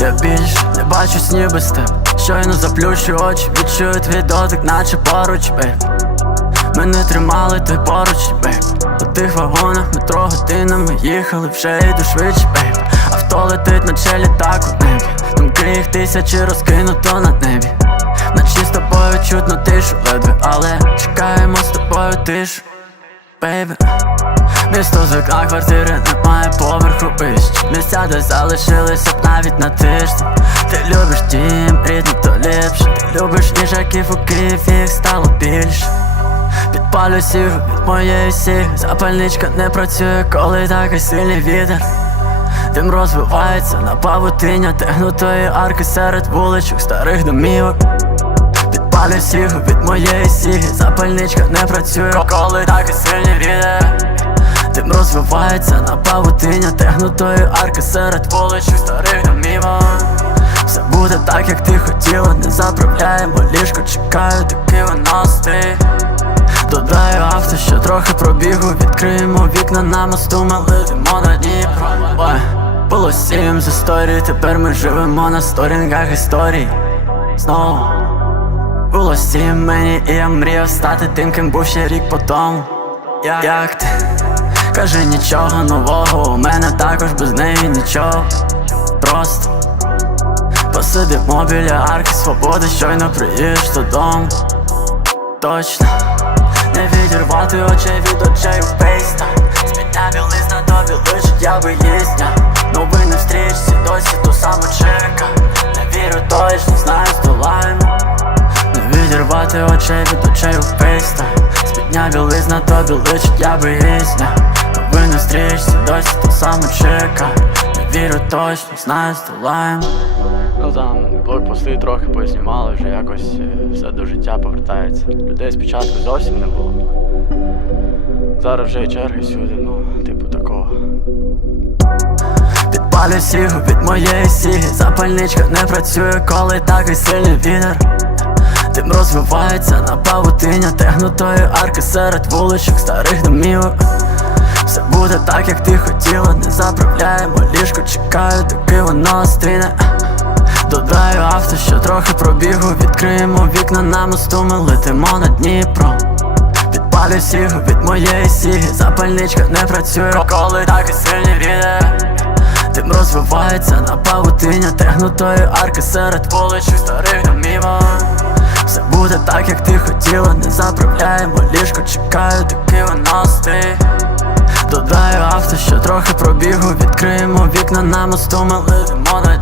Я більш не бачу снів без Щойно заплющу очі, відчую твій дотик, наче поруч, бейб Мене тримали, ти поруч, бейб У тих вагонах метро годинами їхали, вже йду швидше, бейб Авто летить, наче літак у небі. Думки їх тисячі розкинуто на небі. Вночі з тобою чутно тишу ледве, але чекаємо з тобою тишу, бейбі Місто з вікна квартири немає поверху вище Місця, де залишилися б навіть на тиждень. Ти любиш дім, рідний, то ліпше. Ти любиш їжаків у Києві, їх стало більше. Підпалю сігу від моєї сіги Запальничка не працює, коли такий сильний вітер. Дим розвивається на павутиння Тегнутої арки серед вуличок старих домівок. Підпалю сігу від моєї сіги Запальничка не працює, коли такий сильний вітер розвивається на павутиння Тегнутої арки серед вуличок старих домівок Все буде так, як ти хотіла, не заправляємо ліжко, чекаю, доки воно стих Додаю авто, що трохи пробігу Відкриємо вікна на мосту, ми летимо на Дніпро. Було сім з історії, тепер ми живемо на сторінках історій. Знову було сім мені, і я мріяв стати тим, ким був ще рік по тому. Як, Як ти? Кажи нічого нового, у мене також без неї нічого. Просто посидимо біля арки свободи, щойно приїдеш додому. Точно. Не відірвати очей від очей у фейстайм Спітня білизна тобі личить, я би її зняв Новини в стрічці, досі ту саму чека. Не вірю точно, знаю, здолаємо. Не відірвати очей від очей у фейстайм Спітня білизна тобі личить, я би її в стрічці, досі ту саму чека Не вірю точно, знаю, здолаємо Ну там блокпости трохи познімали, вже якось е, все до життя повертається. Людей спочатку зовсім не було. Зараз вже і черги сюди, ну, типу такого. Підпалю сігу від моєї сіги Запальничка не працює, коли такий сильний вітер Дим розвивається на павутиння Тегнутої арки серед вуличок старих домівок Все буде так, як ти хотіла, не заправляємо ліжко, чекаю, доки воно стине Додаю авто, що трохи пробігу. Відкриємо вікна на мосту, ми летимо на Дніпро. Підпалю сігу від моєї сіги. Запальничка не працює, коли такий сильний вітер Дим розвивається на павутиння Тегнутої арки серед вуличок старих домівок Все буде так, як ти хотіла, не заправляємо ліжко, чекаю, доки воно стих Авто, що трохи пробігу. Відкриємо вікна на мосту, ми летимо на